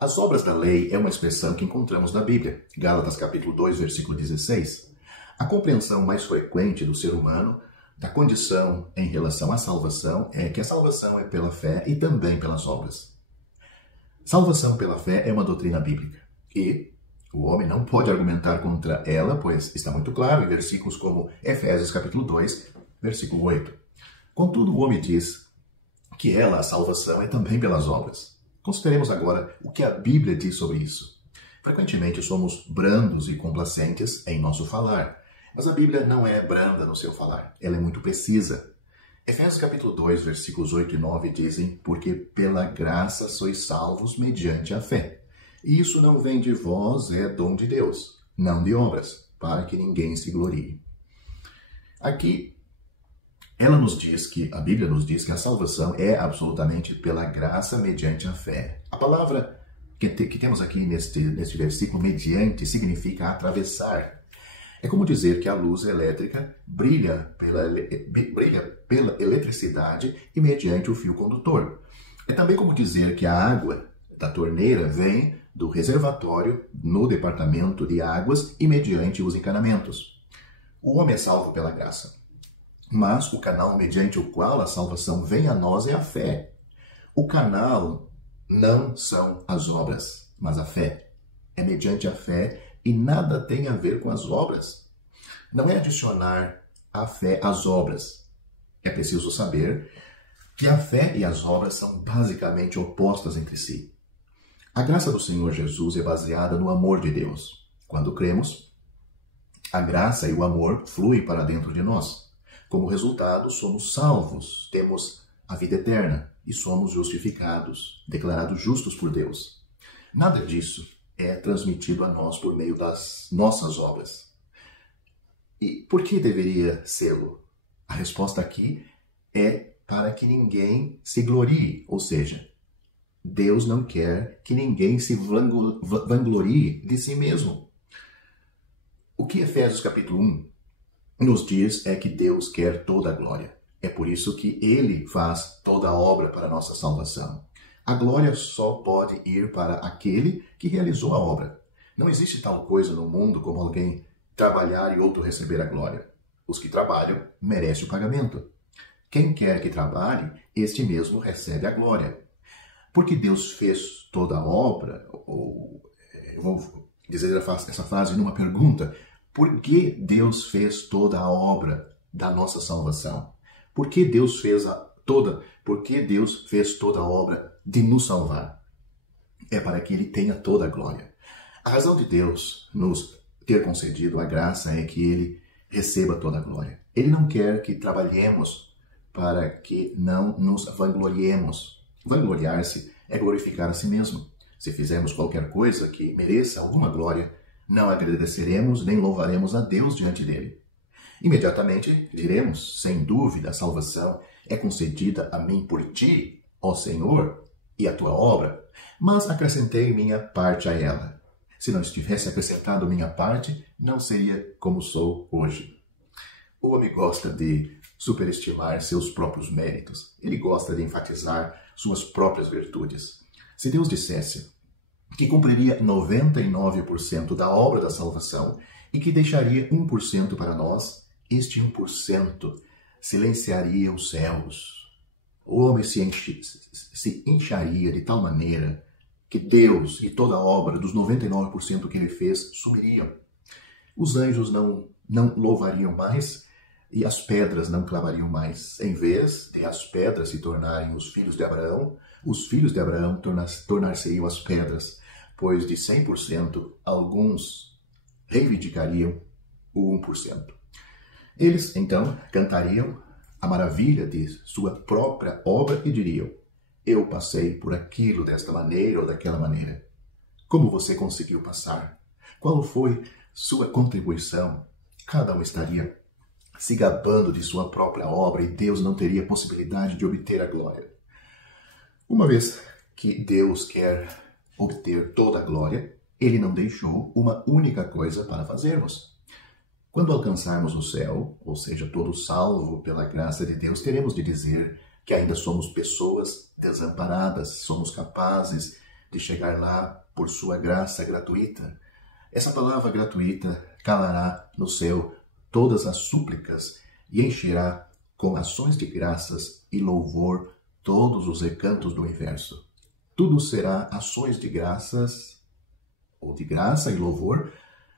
As obras da lei é uma expressão que encontramos na Bíblia, Gálatas capítulo 2, versículo 16. A compreensão mais frequente do ser humano da condição em relação à salvação é que a salvação é pela fé e também pelas obras. Salvação pela fé é uma doutrina bíblica e o homem não pode argumentar contra ela, pois está muito claro em versículos como Efésios capítulo 2, versículo 8. Contudo, o homem diz que ela, a salvação, é também pelas obras. Consideremos agora o que a Bíblia diz sobre isso. Frequentemente somos brandos e complacentes em nosso falar, mas a Bíblia não é branda no seu falar, ela é muito precisa. Efésios capítulo 2, versículos 8 e 9 dizem: porque pela graça sois salvos mediante a fé. E isso não vem de vós, é dom de Deus, não de obras, para que ninguém se glorie. Aqui, a Bíblia nos diz que a salvação é absolutamente pela graça mediante a fé. A palavra que temos aqui neste versículo, mediante, significa atravessar. É como dizer que a luz elétrica brilha pela eletricidade e mediante o fio condutor. É também como dizer que a água da torneira vem do reservatório no departamento de águas e mediante os encanamentos. O homem é salvo pela graça. Mas o canal mediante o qual a salvação vem a nós é a fé. O canal não são as obras, mas a fé. É mediante a fé e nada tem a ver com as obras. Não é adicionar a fé às obras. É preciso saber que a fé e as obras são basicamente opostas entre si. A graça do Senhor Jesus é baseada no amor de Deus. Quando cremos, a graça e o amor fluem para dentro de nós. Como resultado, somos salvos, temos a vida eterna e somos justificados, declarados justos por Deus. Nada disso é transmitido a nós por meio das nossas obras. E por que deveria ser-lo? A resposta aqui é para que ninguém se glorie, ou seja, Deus não quer que ninguém se vanglorie de si mesmo. O que Efésios capítulo 1 nos diz é que Deus quer toda a glória. É por isso que Ele faz toda a obra para a nossa salvação. A glória só pode ir para aquele que realizou a obra. Não existe tal coisa no mundo como alguém trabalhar e outro receber a glória. Os que trabalham merecem o pagamento. Quem quer que trabalhe, este mesmo recebe a glória. Porque Deus fez toda a obra, eu vou dizer essa frase numa pergunta: por que Deus fez toda a obra da nossa salvação? Por que Deus fez toda a obra de nos salvar? É para que Ele tenha toda a glória. A razão de Deus nos ter concedido a graça é que Ele receba toda a glória. Ele não quer que trabalhemos para que não nos vangloriemos. Vangloriar-se é glorificar a si mesmo. Se fizermos qualquer coisa que mereça alguma glória, não agradeceremos nem louvaremos a Deus diante dele. Imediatamente diremos, sem dúvida, a salvação é concedida a mim por ti, ó Senhor, e a tua obra, mas acrescentei minha parte a ela. Se não estivesse acrescentado minha parte, não seria como sou hoje. O homem gosta de superestimar seus próprios méritos. Ele gosta de enfatizar suas próprias virtudes. Se Deus dissesse que cumpriria 99% da obra da salvação e que deixaria 1% para nós, este 1% silenciaria os céus. O homem se incharia de tal maneira que Deus e toda a obra dos 99% que ele fez sumiriam. Os anjos não louvariam mais e as pedras não clamariam mais. Em vez de as pedras se tornarem os filhos de Abraão tornar-se-iam as pedras, pois de 100% alguns reivindicariam o 1%. Eles, então, cantariam a maravilha de sua própria obra e diriam: eu passei por aquilo desta maneira ou daquela maneira. Como você conseguiu passar? Qual foi sua contribuição? Cada um estaria se gabando de sua própria obra e Deus não teria possibilidade de obter a glória. Uma vez que Deus quer obter toda a glória, Ele não deixou uma única coisa para fazermos. Quando alcançarmos o céu, ou seja, todos salvos pela graça de Deus, teremos de dizer que ainda somos pessoas desamparadas, somos capazes de chegar lá por sua graça gratuita. Essa palavra gratuita calará no céu todas as súplicas e encherá com ações de graças e louvor todos os recantos do universo. Tudo será ações de graças, ou de graça e louvor,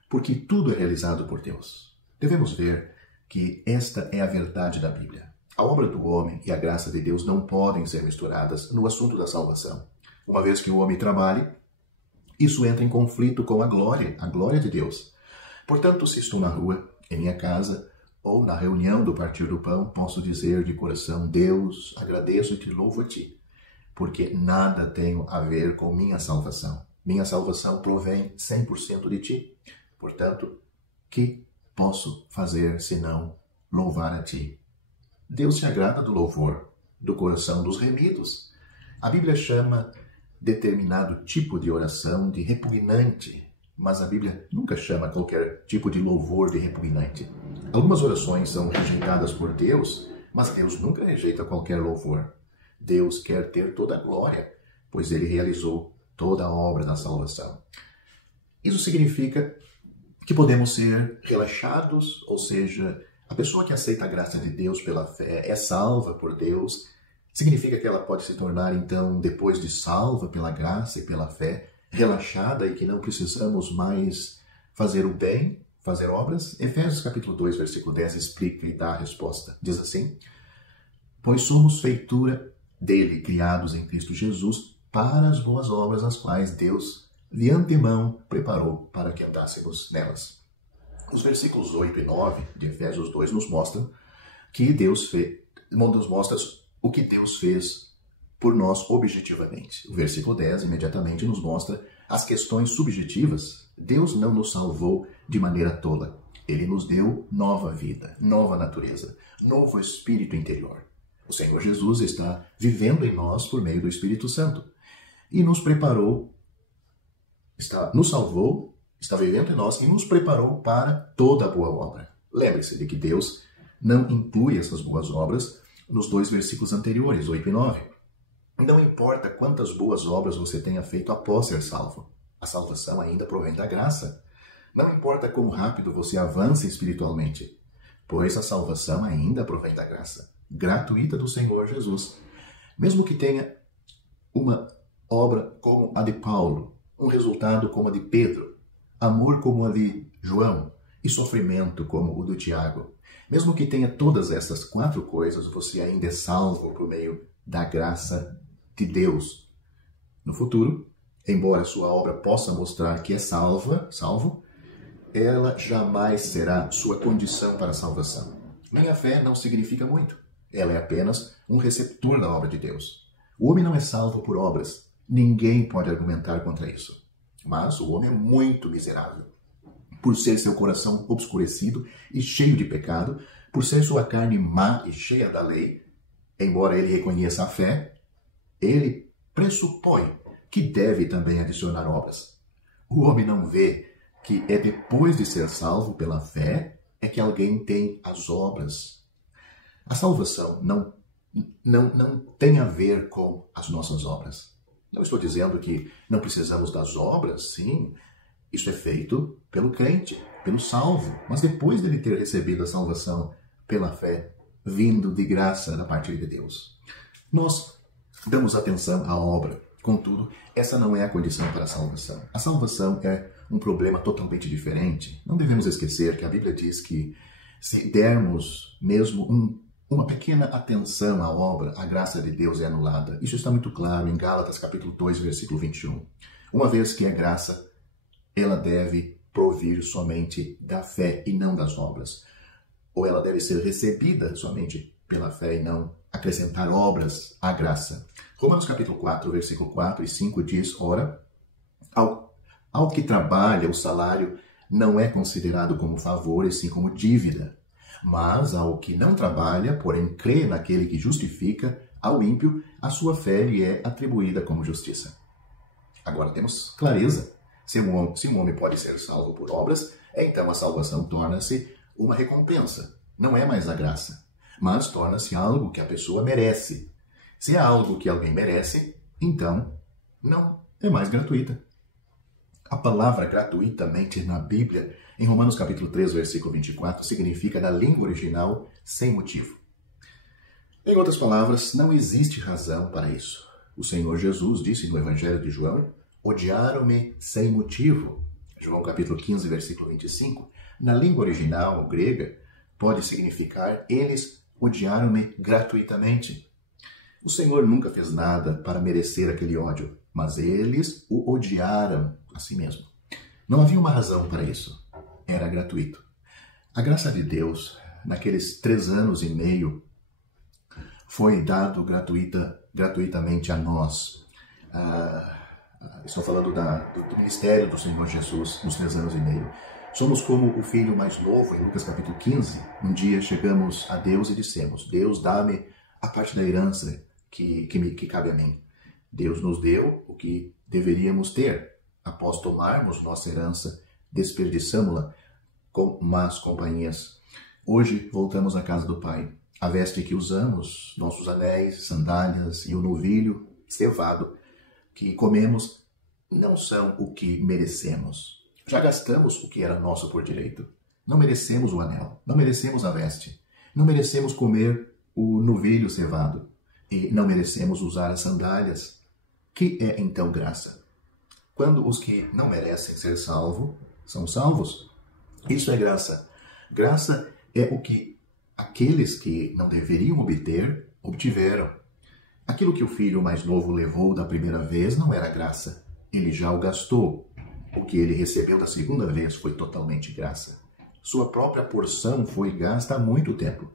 porque tudo é realizado por Deus. Devemos ver que esta é a verdade da Bíblia. A obra do homem e a graça de Deus não podem ser misturadas no assunto da salvação. Uma vez que o homem trabalhe, isso entra em conflito com a glória de Deus. Portanto, se estou na rua, em minha casa, ou na reunião do partir do pão, posso dizer de coração: Deus, agradeço e te louvo a ti, porque nada tenho a ver com minha salvação. Minha salvação provém 100% de ti. Portanto, que posso fazer senão louvar a ti? Deus se agrada do louvor, do coração dos remidos. A Bíblia chama determinado tipo de oração de repugnante, mas a Bíblia nunca chama qualquer tipo de louvor de repugnante. Algumas orações são rejeitadas por Deus, mas Deus nunca rejeita qualquer louvor. Deus quer ter toda a glória, pois Ele realizou toda a obra da salvação. Isso significa que podemos ser relaxados, ou seja, a pessoa que aceita a graça de Deus pela fé é salva por Deus. Significa que ela pode se tornar, então, depois de salva pela graça e pela fé, relaxada e que não precisamos mais fazer o bem, fazer obras? Efésios capítulo 2, versículo 10 explica e dá a resposta. Diz assim: pois somos feitura dele, criados em Cristo Jesus, para as boas obras, as quais Deus de antemão preparou para que andássemos nelas. Os versículos 8 e 9 de Efésios 2 nos mostram que nos mostra o que Deus fez por nós objetivamente. O versículo 10 imediatamente nos mostra as questões subjetivas. Deus não nos salvou de maneira tola. Ele nos deu nova vida, nova natureza, novo espírito interior. O Senhor Jesus está vivendo em nós por meio do Espírito Santo e nos preparou, nos salvou, está vivendo em nós e nos preparou para toda a boa obra. Lembre-se de que Deus não inclui essas boas obras nos dois versículos anteriores, 8 e 9. Não importa quantas boas obras você tenha feito após ser salvo. A salvação ainda provém da graça. Não importa quão rápido você avance espiritualmente, pois a salvação ainda provém da graça gratuita do Senhor Jesus. Mesmo que tenha uma obra como a de Paulo, um resultado como a de Pedro, amor como a de João e sofrimento como o do Tiago, mesmo que tenha todas essas 4 coisas, você ainda é salvo por meio da graça de Deus. No futuro, embora sua obra possa mostrar que é salvo, ela jamais será sua condição para a salvação. Minha fé não significa muito. Ela é apenas um receptor da obra de Deus. O homem não é salvo por obras. Ninguém pode argumentar contra isso. Mas o homem é muito miserável. Por ser seu coração obscurecido e cheio de pecado, por ser sua carne má e cheia da lei, embora ele reconheça a fé, ele pressupõe que deve também adicionar obras. O homem não vê que é depois de ser salvo pela fé é que alguém tem as obras. A salvação não tem a ver com as nossas obras. Não estou dizendo que não precisamos das obras, sim. Isso é feito pelo crente, pelo salvo. Mas depois dele ter recebido a salvação pela fé, vindo de graça da parte de Deus, nós damos atenção à obra. Contudo, essa não é a condição para a salvação. A salvação é um problema totalmente diferente. Não devemos esquecer que a Bíblia diz que se dermos mesmo uma pequena atenção à obra, a graça de Deus é anulada. Isso está muito claro em Gálatas capítulo 2, versículo 21. Uma vez que é graça, ela deve provir somente da fé e não das obras. Ou ela deve ser recebida somente pela fé e não acrescentar obras à graça. Romanos capítulo 4, versículo 4 e 5 diz: ora, ao que trabalha, o salário não é considerado como favor, e sim como dívida. Mas ao que não trabalha, porém crê naquele que justifica, ao ímpio, a sua fé lhe é atribuída como justiça. Agora temos clareza. Se um homem pode ser salvo por obras, então a salvação torna-se uma recompensa. Não é mais a graça, mas torna-se algo que a pessoa merece. Se é algo que alguém merece, então não é mais gratuita. A palavra gratuitamente na Bíblia, em Romanos capítulo 3, versículo 24, significa na língua original sem motivo. Em outras palavras, não existe razão para isso. O Senhor Jesus disse no Evangelho de João: odiaram-me sem motivo. João capítulo 15, versículo 25. Na língua original grega, pode significar eles odiaram-me gratuitamente. O Senhor nunca fez nada para merecer aquele ódio, mas eles o odiaram a si mesmo. Não havia uma razão para isso. Era gratuito. A graça de Deus, naqueles 3 anos e meio, foi dado gratuitamente a nós. Estou falando do ministério do Senhor Jesus nos 3 anos e meio. Somos como o filho mais novo, em Lucas capítulo 15. Um dia chegamos a Deus e dissemos: Deus, dá-me a parte da herança que cabe a mim. Deus nos deu o que deveríamos ter. Após tomarmos nossa herança, desperdiçamos-la com más companhias. Hoje voltamos à casa do Pai. A veste que usamos, nossos anéis, sandálias e o novilho cevado que comemos não são o que merecemos. Já gastamos o que era nosso por direito. Não merecemos o anel, não merecemos a veste, não merecemos comer o novilho cevado e não merecemos usar as sandálias. Que é então graça? Quando os que não merecem ser salvos são salvos. Isso é graça. Graça é o que aqueles que não deveriam obter, obtiveram. Aquilo que o filho mais novo levou da primeira vez não era graça. Ele já o gastou. O que ele recebeu da segunda vez foi totalmente graça. Sua própria porção foi gasta há muito tempo.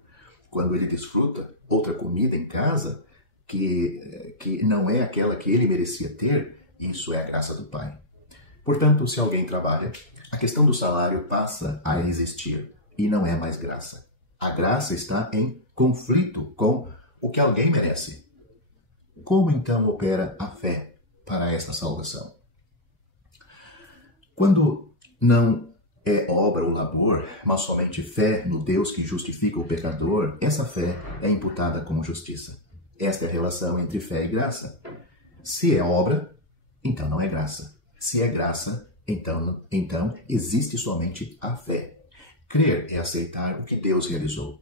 Quando ele desfruta outra comida em casa, que não é aquela que ele merecia ter, isso é a graça do Pai. Portanto, se alguém trabalha, a questão do salário passa a existir e não é mais graça. A graça está em conflito com o que alguém merece. Como então opera a fé para esta salvação? Quando não é obra ou labor, mas somente fé no Deus que justifica o pecador, essa fé é imputada como justiça. Esta é a relação entre fé e graça. Se é obra, então não é graça. Se é graça, então existe somente a fé. Crer é aceitar o que Deus realizou.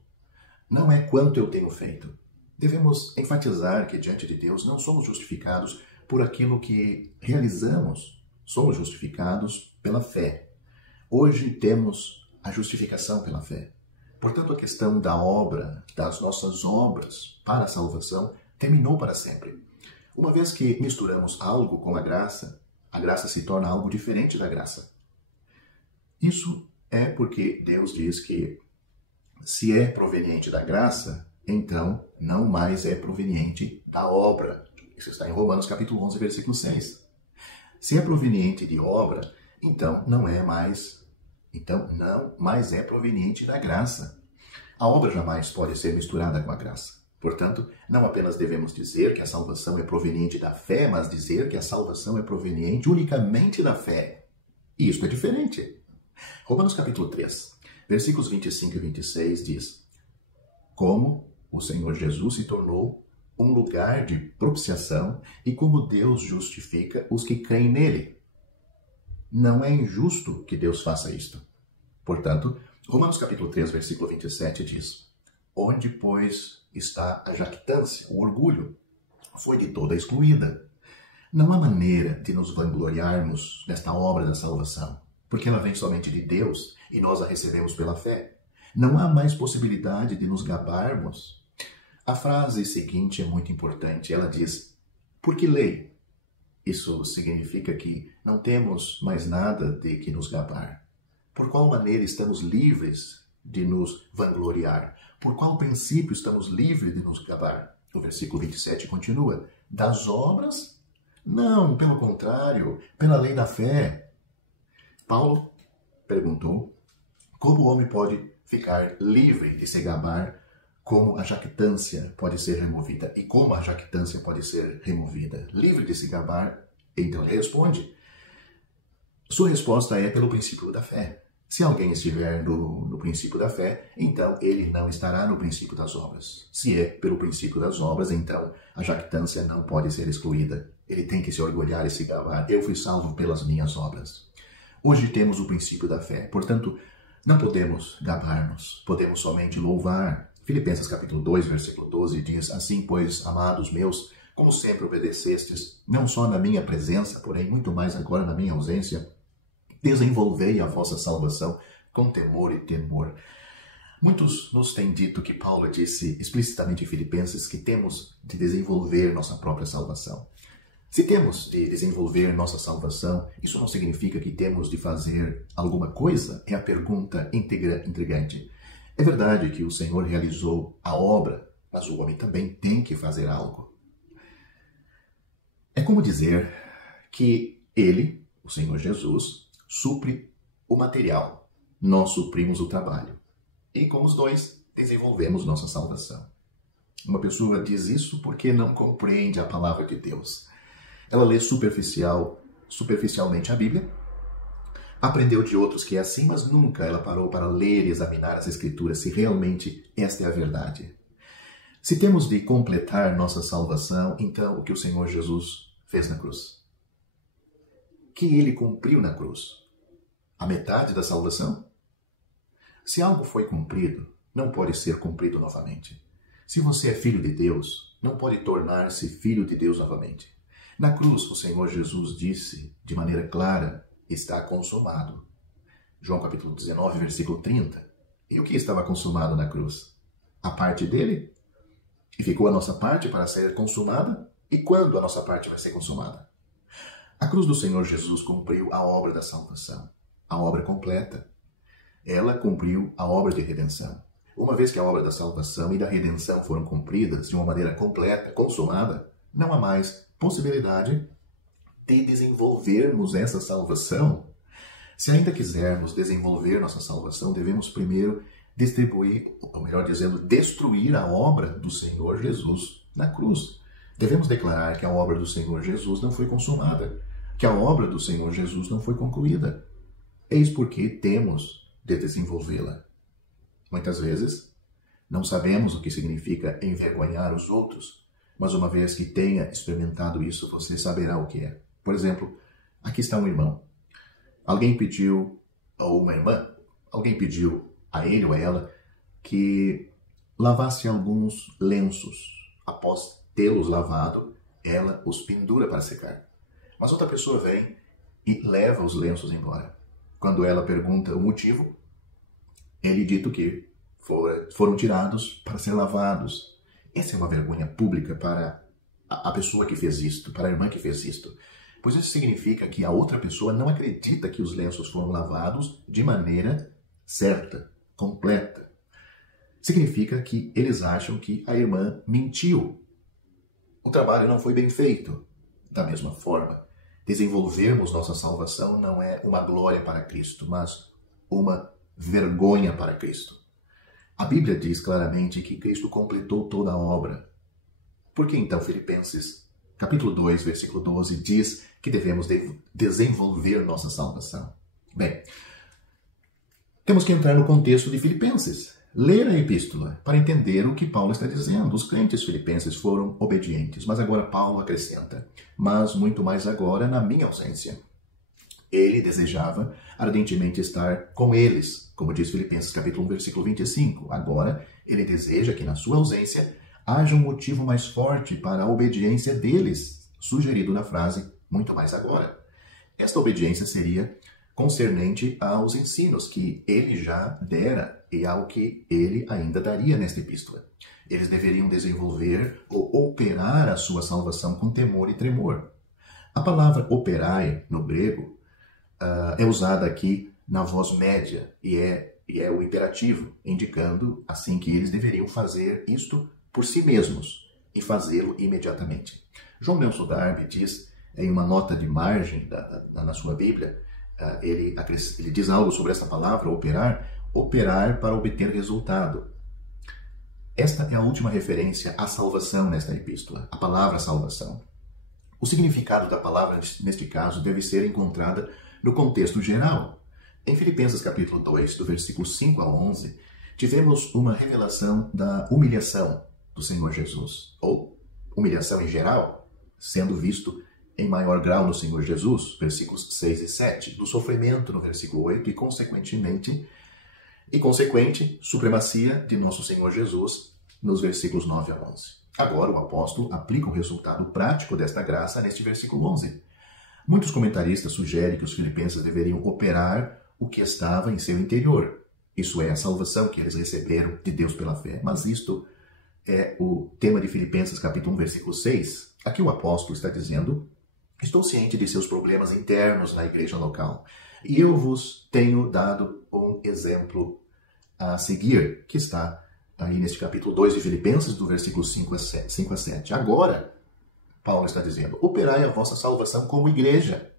Não é quanto eu tenho feito. Devemos enfatizar que diante de Deus não somos justificados por aquilo que realizamos. Somos justificados pela fé. Hoje temos a justificação pela fé. Portanto, a questão da obra, das nossas obras para a salvação, terminou para sempre. Uma vez que misturamos algo com a graça se torna algo diferente da graça. Isso é porque Deus diz que se é proveniente da graça, então não mais é proveniente da obra. Isso está em Romanos capítulo 11, versículo 6. Se é proveniente de obra, então não mais é proveniente da graça. A obra jamais pode ser misturada com a graça. Portanto, não apenas devemos dizer que a salvação é proveniente da fé, mas dizer que a salvação é proveniente unicamente da fé. E isso é diferente. Romanos capítulo 3, versículos 25 e 26 diz: como o Senhor Jesus se tornou um lugar de propiciação e como Deus justifica os que creem nele. Não é injusto que Deus faça isto. Portanto, Romanos capítulo 3, versículo 27 diz: onde, pois, está a jactância, o orgulho? Foi de toda excluída. Não há maneira de nos vangloriarmos desta obra da salvação, porque ela vem somente de Deus e nós a recebemos pela fé. Não há mais possibilidade de nos gabarmos. A frase seguinte é muito importante. Ela diz: por que lei? Isso significa que não temos mais nada de que nos gabar. Por qual maneira estamos livres de nos vangloriar? Por qual princípio estamos livres de nos gabar? O versículo 27 continua: das obras? Não, pelo contrário, pela lei da fé. Paulo perguntou como o homem pode ficar livre de se gabar, como a jactância pode ser removida. E como a jactância pode ser removida? Livre de se gabar, então ele responde. Sua resposta é pelo princípio da fé. Se alguém estiver no princípio da fé, então ele não estará no princípio das obras. Se é pelo princípio das obras, então a jactância não pode ser excluída. Ele tem que se orgulhar e se gabar. Eu fui salvo pelas minhas obras. Hoje temos o princípio da fé, portanto, não podemos gabar-nos, podemos somente louvar. Filipenses capítulo 2, versículo 12 diz: Assim, pois, amados meus, como sempre obedecestes, não só na minha presença, porém muito mais agora na minha ausência, desenvolvei a vossa salvação com temor e temor. Muitos nos têm dito que Paulo disse explicitamente em Filipenses que temos de desenvolver nossa própria salvação. Se temos de desenvolver nossa salvação, isso não significa que temos de fazer alguma coisa? É a pergunta intrigante. É verdade que o Senhor realizou a obra, mas o homem também tem que fazer algo. É como dizer que ele, o Senhor Jesus, supre o material. Nós suprimos o trabalho. E com os dois, desenvolvemos nossa salvação. Uma pessoa diz isso porque não compreende a palavra de Deus. Ela lê superficialmente a Bíblia, aprendeu de outros que é assim, mas nunca ela parou para ler e examinar as Escrituras se realmente esta é a verdade. Se temos de completar nossa salvação, então o que o Senhor Jesus fez na cruz? Que ele cumpriu na cruz? A metade da salvação? Se algo foi cumprido, não pode ser cumprido novamente. Se você é filho de Deus, não pode tornar-se filho de Deus novamente. Na cruz, o Senhor Jesus disse de maneira clara: está consumado. João capítulo 19, versículo 30. E o que estava consumado na cruz? A parte dele? E ficou a nossa parte para ser consumada? E quando a nossa parte vai ser consumada? A cruz do Senhor Jesus cumpriu a obra da salvação, a obra completa. Ela cumpriu a obra de redenção. Uma vez que a obra da salvação e da redenção foram cumpridas de uma maneira completa, consumada, não há mais possibilidade de desenvolvermos essa salvação. Se ainda quisermos desenvolver nossa salvação, devemos primeiro distribuir, ou melhor dizendo, destruir a obra do Senhor Jesus na cruz. Devemos declarar que a obra do Senhor Jesus não foi consumada, que a obra do Senhor Jesus não foi concluída. Eis porque temos de desenvolvê-la. Muitas vezes, não sabemos o que significa envergonhar os outros, mas uma vez que tenha experimentado isso, você saberá o que é. Por exemplo, aqui está um irmão. Alguém pediu, ou uma irmã, alguém pediu a ele ou a ela que lavasse alguns lenços. Após tê-los lavado, ela os pendura para secar. Mas outra pessoa vem e leva os lenços embora. Quando ela pergunta o motivo, ele dito que foram tirados para ser lavados. Essa é uma vergonha pública para a pessoa que fez isto, para a irmã que fez isto. Pois isso significa que a outra pessoa não acredita que os lenços foram lavados de maneira certa, completa. Significa que eles acham que a irmã mentiu. O trabalho não foi bem feito. Da mesma forma, desenvolvermos nossa salvação não é uma glória para Cristo, mas uma vergonha para Cristo. A Bíblia diz claramente que Cristo completou toda a obra. Por que então Filipenses, capítulo 2, versículo 12, diz que devemos desenvolver nossa salvação? Bem, temos que entrar no contexto de Filipenses, ler a epístola para entender o que Paulo está dizendo. Os crentes filipenses foram obedientes, mas agora Paulo acrescenta: mas muito mais agora na minha ausência. Ele desejava ardentemente estar com eles, como diz Filipenses capítulo 1, versículo 25. Agora, ele deseja que na sua ausência haja um motivo mais forte para a obediência deles, sugerido na frase muito mais agora. Esta obediência seria concernente aos ensinos que ele já dera e ao que ele ainda daria nesta epístola. Eles deveriam desenvolver ou operar a sua salvação com temor e tremor. A palavra operai, no grego, é usada aqui na voz média e é o imperativo, indicando assim que eles deveriam fazer isto por si mesmos e fazê-lo imediatamente. João Nelson Darby diz, em uma nota de margem na sua Bíblia, ele diz algo sobre essa palavra, operar para obter resultado. Esta é a última referência à salvação nesta epístola, a palavra salvação. O significado da palavra, neste caso, deve ser encontrada no contexto geral. Em Filipenses capítulo 2, do versículo 5 a 11, tivemos uma revelação da humilhação do Senhor Jesus, ou humilhação em geral, sendo visto em maior grau no Senhor Jesus, versículos 6 e 7, do sofrimento no versículo 8 e, consequente supremacia de nosso Senhor Jesus nos versículos 9 a 11. Agora o apóstolo aplica o resultado prático desta graça neste versículo 11. Muitos comentaristas sugerem que os filipenses deveriam operar o que estava em seu interior, isso é, a salvação que eles receberam de Deus pela fé. Mas isto é o tema de Filipenses capítulo 1, versículo 6. Aqui o apóstolo está dizendo: estou ciente de seus problemas internos na igreja local, e eu vos tenho dado um exemplo a seguir, que está aí neste capítulo 2 de Filipenses, do versículo 5 a 7. Agora, Paulo está dizendo: operai a vossa salvação como igreja.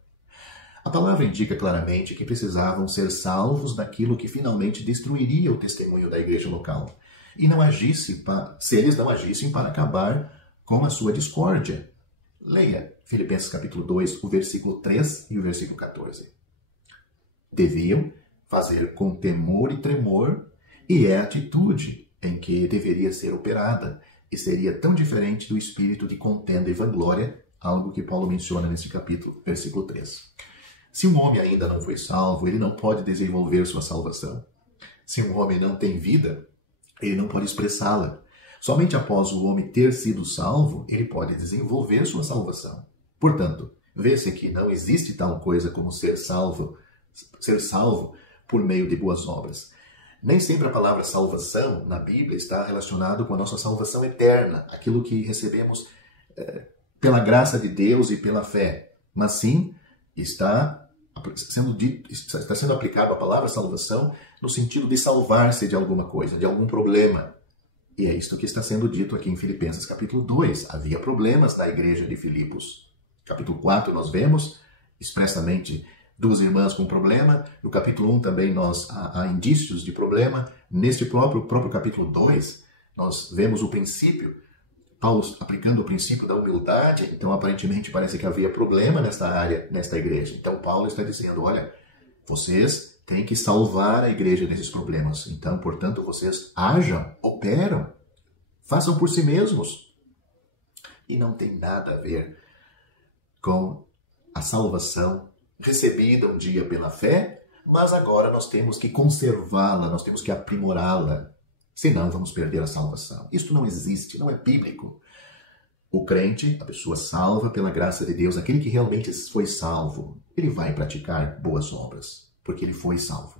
A palavra indica claramente que precisavam ser salvos daquilo que finalmente destruiria o testemunho da igreja local, e se eles não agissem para acabar com a sua discórdia. Leia Filipenses capítulo 2, o versículo 3 e o versículo 14. Deviam fazer com temor e tremor, e é a atitude em que deveria ser operada, e seria tão diferente do espírito de contenda e vanglória, algo que Paulo menciona nesse capítulo, versículo 3. Se um homem ainda não foi salvo, ele não pode desenvolver sua salvação. Se um homem não tem vida, ele não pode expressá-la. Somente após o homem ter sido salvo, ele pode desenvolver sua salvação. Portanto, vê-se que não existe tal coisa como ser salvo por meio de boas obras. Nem sempre a palavra salvação na Bíblia está relacionada com a nossa salvação eterna, aquilo que recebemos pela graça de Deus e pela fé, mas sim está sendo aplicada a palavra salvação no sentido de salvar-se de alguma coisa, de algum problema. E é isto que está sendo dito aqui em Filipenses capítulo 2. Havia problemas na igreja de Filipos. Capítulo 4 nós vemos expressamente duas irmãs com problema. No capítulo 1 também há indícios de problema. Neste próprio capítulo 2 nós vemos o princípio, Paulo aplicando o princípio da humildade. Então aparentemente parece que havia problema nesta área, nesta igreja. Então Paulo está dizendo: olha, vocês têm que salvar a igreja desses problemas. Então, portanto, vocês ajam, operam, façam por si mesmos. E não tem nada a ver com a salvação recebida um dia pela fé, mas agora nós temos que conservá-la, nós temos que aprimorá-la, senão vamos perder a salvação. Isto não existe, não é bíblico. O crente, a pessoa salva pela graça de Deus, aquele que realmente foi salvo, ele vai praticar boas obras, porque ele foi salvo.